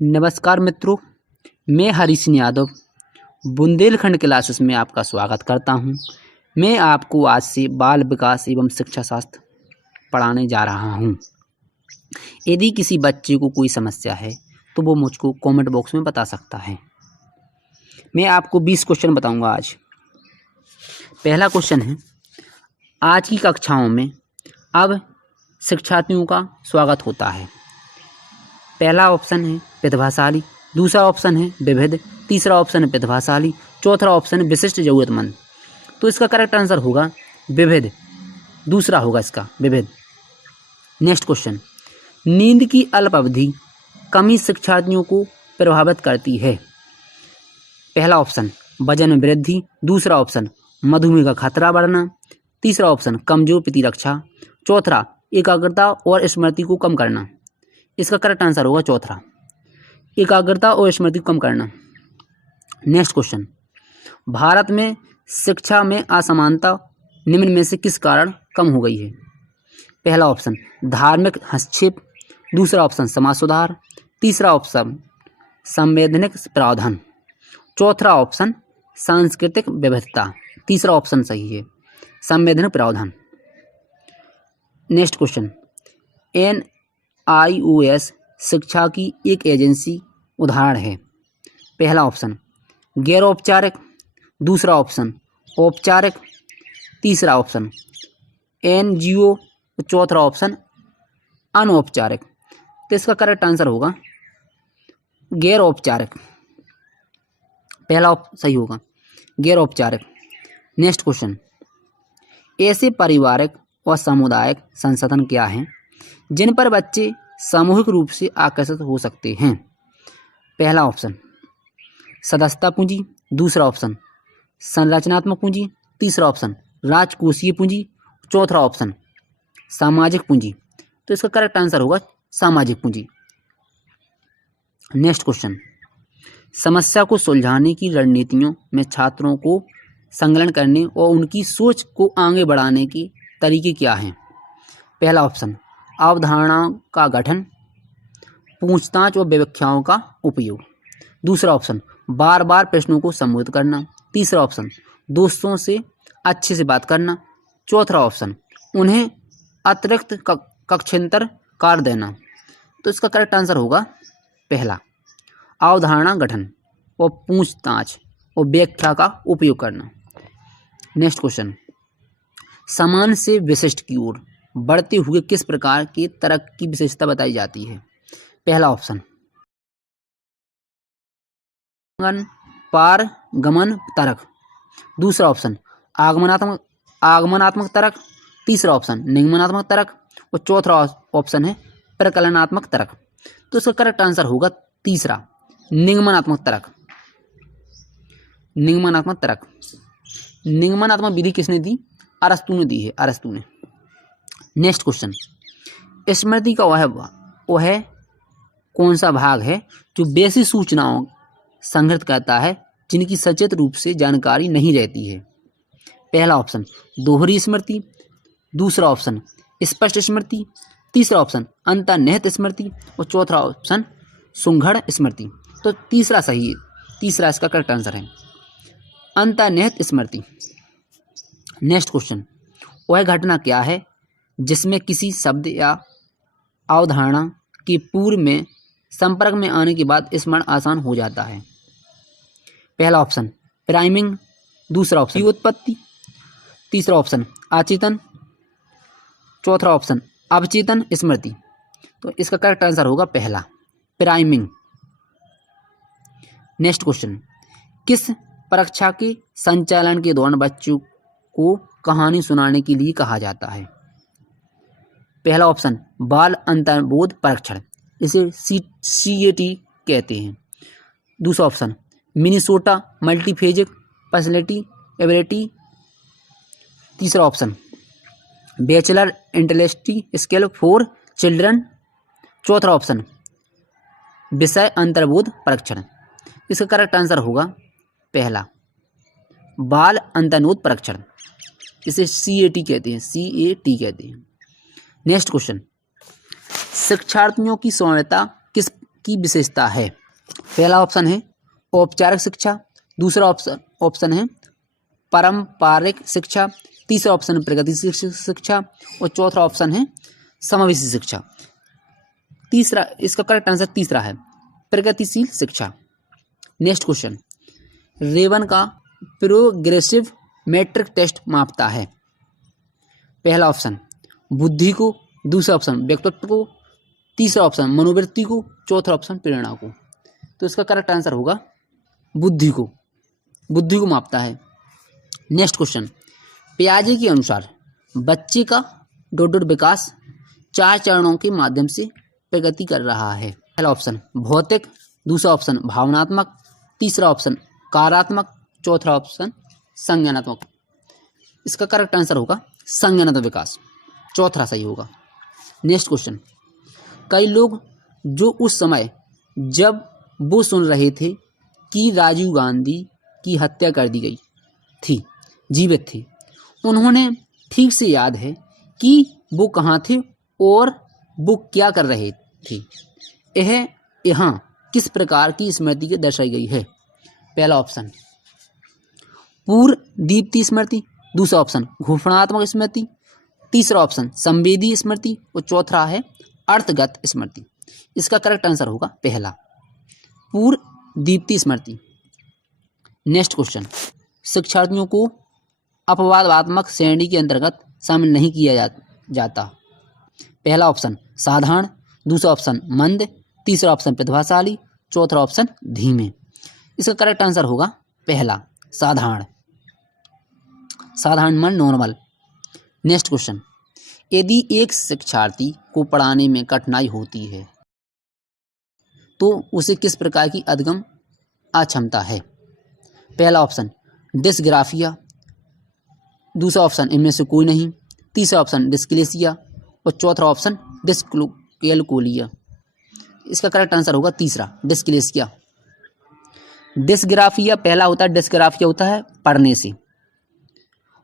नमस्कार मित्रों, मैं हरी सिंह यादव बुंदेलखंड क्लासेस में आपका स्वागत करता हूं। मैं आपको आज से बाल विकास एवं शिक्षा शास्त्र पढ़ाने जा रहा हूं। यदि किसी बच्चे को कोई समस्या है तो वो मुझको कमेंट बॉक्स में बता सकता है। मैं आपको 20 क्वेश्चन बताऊंगा आज। पहला क्वेश्चन है, आज की कक्षाओं में अब शिक्षार्थियों का स्वागत होता है। पहला ऑप्शन है प्रतिभाशाली, दूसरा ऑप्शन है विविध, तीसरा ऑप्शन है प्रतिभाशाली, चौथा ऑप्शन है विशिष्ट जरूरतमंद। तो इसका करेक्ट आंसर होगा विविध, दूसरा होगा इसका विविध। नेक्स्ट क्वेश्चन, नींद की अल्प अवधि कमी शिक्षार्थियों को प्रभावित करती है। पहला ऑप्शन वजन में वृद्धि, दूसरा ऑप्शन मधुमेह का खतरा बढ़ना, तीसरा ऑप्शन कमजोर प्रतिरक्षा, चौथा एकाग्रता और स्मृति को कम करना। इसका करेक्ट आंसर होगा चौथा, एकाग्रता और स्मृति को कम करना। नेक्स्ट क्वेश्चन, भारत में शिक्षा में असमानता निम्न में से किस कारण कम हो गई है। पहला ऑप्शन धार्मिक हस्तक्षेप, दूसरा ऑप्शन समाज सुधार, तीसरा ऑप्शन संवैधानिक प्रावधान, चौथा ऑप्शन सांस्कृतिक विविधता। तीसरा ऑप्शन सही है, संवैधानिक प्रावधान। नेक्स्ट क्वेश्चन, NIOS शिक्षा की एक एजेंसी उदाहरण है। पहला ऑप्शन गैर औपचारिक, दूसरा ऑप्शन औपचारिक, तीसरा ऑप्शन NGO, चौथा ऑप्शन अनौपचारिक। तो इसका करेक्ट आंसर होगा गैर औपचारिक, पहला सही होगा गैर औपचारिक। नेक्स्ट क्वेश्चन, ऐसे पारिवारिक और सामुदायिक संसाधन क्या हैं जिन पर बच्चे सामूहिक रूप से आकर्षित हो सकते हैं। पहला ऑप्शन सदस्यता पूंजी, दूसरा ऑप्शन संरचनात्मक पूंजी, तीसरा ऑप्शन राजकोषीय पूंजी, चौथा ऑप्शन सामाजिक पूंजी। तो इसका करेक्ट आंसर होगा सामाजिक पूंजी। नेक्स्ट क्वेश्चन, समस्या को सुलझाने की रणनीतियों में छात्रों को संलग्न करने और उनकी सोच को आगे बढ़ाने के तरीके क्या हैं। पहला ऑप्शन अवधारणाओं का गठन, पूछताछ और व्याख्याओं का उपयोग, दूसरा ऑप्शन बार बार प्रश्नों को संबोधित करना, तीसरा ऑप्शन दोस्तों से अच्छे से बात करना, चौथा ऑप्शन उन्हें अतिरिक्त कक्षांतर कार्य देना। तो इसका करेक्ट आंसर होगा पहला अवधारणा गठन और पूछताछ और व्याख्या का उपयोग करना। नेक्स्ट क्वेश्चन, समान से विशिष्ट की ओर बढ़ते हुए किस प्रकार के तर्क की विशेषता बताई जाती है। पहला ऑप्शन पारगमन तर्क, दूसरा ऑप्शन आगमनात्मक तर्क, तीसरा ऑप्शन निगमनात्मक तर्क और चौथा ऑप्शन है प्रकलनात्मक तर्क। तो इसका करेक्ट आंसर होगा तीसरा निगमनात्मक तर्क। निगमनात्मक तर्क, निगमनात्मक विधि किसने दी? अरस्तु ने दी है, अरस्तु ने। नेक्स्ट क्वेश्चन, स्मृति का वह कौन सा भाग है जो वैसी सूचनाओं संग्रहित करता है जिनकी सचेत रूप से जानकारी नहीं रहती है। पहला ऑप्शन दोहरी स्मृति, दूसरा ऑप्शन स्पष्ट स्मृति, तीसरा ऑप्शन अंतर्निहित स्मृति और चौथा ऑप्शन सुंघड़ स्मृति। तो तीसरा सही है, तीसरा इसका करेक्ट आंसर है अंतर्निहित स्मृति। नेक्स्ट क्वेश्चन, वह घटना क्या है जिसमें किसी शब्द या अवधारणा के पूर्व में संपर्क में आने के बाद स्मरण आसान हो जाता है। पहला ऑप्शन प्राइमिंग, दूसरा ऑप्शन उत्पत्ति, तीसरा ऑप्शन अचेतन, चौथा ऑप्शन अवचेतन स्मृति। तो इसका करेक्ट आंसर होगा पहला प्राइमिंग। नेक्स्ट क्वेश्चन, किस परीक्षा के संचालन के दौरान बच्चों को कहानी सुनाने के लिए कहा जाता है। पहला ऑप्शन बाल अंतर्बोध परीक्षण, इसे CAT कहते हैं। दूसरा ऑप्शन मिनीसोटा मल्टीफेजिक पर्सनैलिटी एबिलिटी, तीसरा option bachelor intellectual skill for children, चौथा ऑप्शन विषय अंतर्बोध परीक्षण। इसका करेक्ट आंसर होगा पहला बाल अंतर्बोध परीक्षण, इसे CAT कहते हैं, CAT कहते हैं। नेक्स्ट क्वेश्चन, शिक्षार्थियों की स्वायत्तता किस की विशेषता है? पहला ऑप्शन है औपचारिक शिक्षा, दूसरा ऑप्शन है पारंपरिक शिक्षा, तीसरा ऑप्शन प्रगतिशील शिक्षा और चौथा ऑप्शन है समावेशी शिक्षा। तीसरा, इसका करेक्ट आंसर तीसरा है, प्रगतिशील शिक्षा। नेक्स्ट क्वेश्चन, रेवन का प्रोग्रेसिव मैट्रिक टेस्ट मापता है? पहला ऑप्शन बुद्धि को, दूसरा ऑप्शन व्यक्तित्व को, तीसरा ऑप्शन मनोवृत्ति को, चौथा ऑप्शन प्रेरणा को। तो इसका करेक्ट आंसर होगा बुद्धि को, बुद्धि को मापता है। नेक्स्ट क्वेश्चन, पियाजे के अनुसार बच्चे का विकास 4 चरणों के माध्यम से प्रगति कर रहा है। पहला ऑप्शन भौतिक, दूसरा ऑप्शन भावनात्मक, तीसरा ऑप्शन कार्यात्मक, चौथा ऑप्शन संज्ञानात्मक। इसका करेक्ट आंसर होगा संज्ञानात्मक विकास, चौथा सही होगा। नेक्स्ट क्वेश्चन, कई लोग जो उस समय जब वो सुन रहे थे कि राजीव गांधी की हत्या कर दी गई थी जीवित थे, उन्होंने ठीक से याद है कि वो कहाँ थे और वो क्या कर रहे थे? यह यहाँ किस प्रकार की स्मृति के दर्शाई गई है? पहला ऑप्शन पूर्व दीप्ति स्मृति, दूसरा ऑप्शन घोषणात्मक स्मृति, तीसरा ऑप्शन संवेदी स्मृति और चौथा है अर्थगत स्मृति। इसका करेक्ट आंसर होगा पहला, पूर्व दीप्ति स्मृति। नेक्स्ट क्वेश्चन, शिक्षार्थियों को अपवादात्मक श्रेणी के अंतर्गत शामिल नहीं किया जाता। पहला ऑप्शन साधारण, दूसरा ऑप्शन मंद, तीसरा ऑप्शन प्रतिभाशाली, चौथा ऑप्शन धीमे। इसका करेक्ट आंसर होगा पहला साधारण, साधारण मन नॉर्मल। नेक्स्ट क्वेश्चन, यदि एक शिक्षार्थी को पढ़ाने में कठिनाई होती है तो उसे किस प्रकार की अधगम अक्षमता है? पहला ऑप्शन डिस्ग्राफिया, दूसरा ऑप्शन इनमें से कोई नहीं, तीसरा ऑप्शन डिस्क्लेसिया और चौथा ऑप्शन डिस्कैलकुलिया। इसका करेक्ट आंसर होगा तीसरा डिस्क्लेसिया। डिस्ग्राफिया पहला होता है, डिस्ग्राफिया होता है पढ़ने से,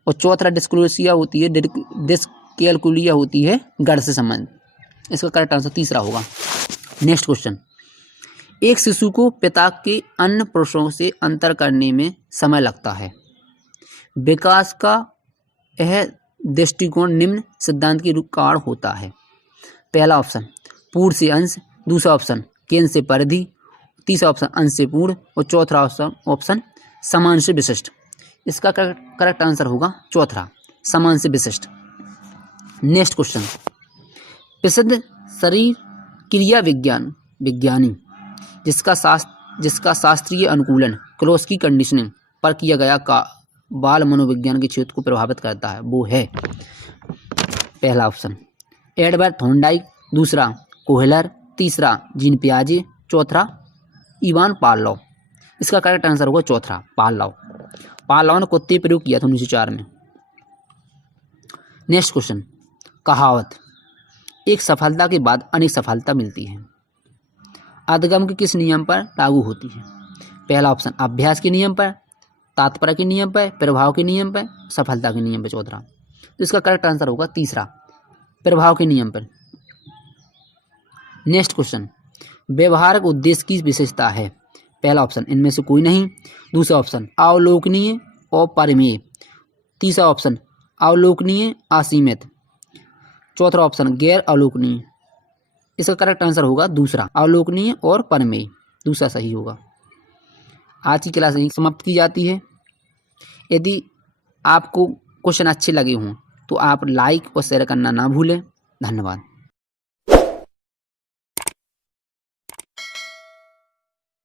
और चौथा डिस्क्लेसिया होती है, डिस्कैलकुलिया होती है गढ़ से संबंध। इसका करेक्ट आंसर तीसरा होगा। नेक्स्ट क्वेश्चन, एक शिशु को पिता के अन्य पुरुषों से अंतर करने में समय लगता है। विकास का यह दृष्टिकोण निम्न सिद्धांत के कारण होता है। पहला ऑप्शन पूर्ण से अंश, दूसरा ऑप्शन केंद्र से परिधि, तीसरा ऑप्शन अंश से पूर्ण और चौथा ऑप्शन समान से विशिष्ट। इसका करेक्ट आंसर होगा चौथा समान से विशिष्ट। नेक्स्ट क्वेश्चन, प्रसिद्ध शरीर क्रिया विज्ञानी जिसका शास्त्रीय अनुकूलन क्लोस्की कंडीशनिंग पर किया गया का बाल मनोविज्ञान के क्षेत्र को प्रभावित करता है, वो है पहला ऑप्शन एडवर्ड थॉर्नडाइक, दूसरा कोहलर, तीसरा जीन पियाजे, चौथा इवान पावलोव। इसका करेक्ट आंसर होगा चौथा पावलोव। पावलोव ने कुत्ते प्रयोग किया था 1904 में। नेक्स्ट क्वेश्चन, कहावत एक सफलता के बाद अनेक सफलता मिलती है, अधगम के किस नियम पर लागू होती है? पहला ऑप्शन अभ्यास के नियम पर, तात्पर्य के नियम पर, प्रभाव के नियम पर, सफलता के नियम पर, चौथा। तो इसका करेक्ट आंसर होगा तीसरा प्रभाव के नियम पर। नेक्स्ट क्वेश्चन, व्यवहारिक उद्देश्य की विशेषता है? पहला ऑप्शन इनमें से कोई नहीं, दूसरा ऑप्शन अवलोकनीय और परिमेय, तीसरा ऑप्शन अवलोकनीय असीमित, चौथा ऑप्शन गैर अवलोकनीय। इसका करेक्ट आंसर होगा दूसरा अवलोकनीय और परिमेय, दूसरा सही होगा। आज की क्लास यहीं समाप्त की जाती है। यदि आपको क्वेश्चन अच्छे लगे हों तो आप लाइक और शेयर करना ना भूलें। धन्यवाद।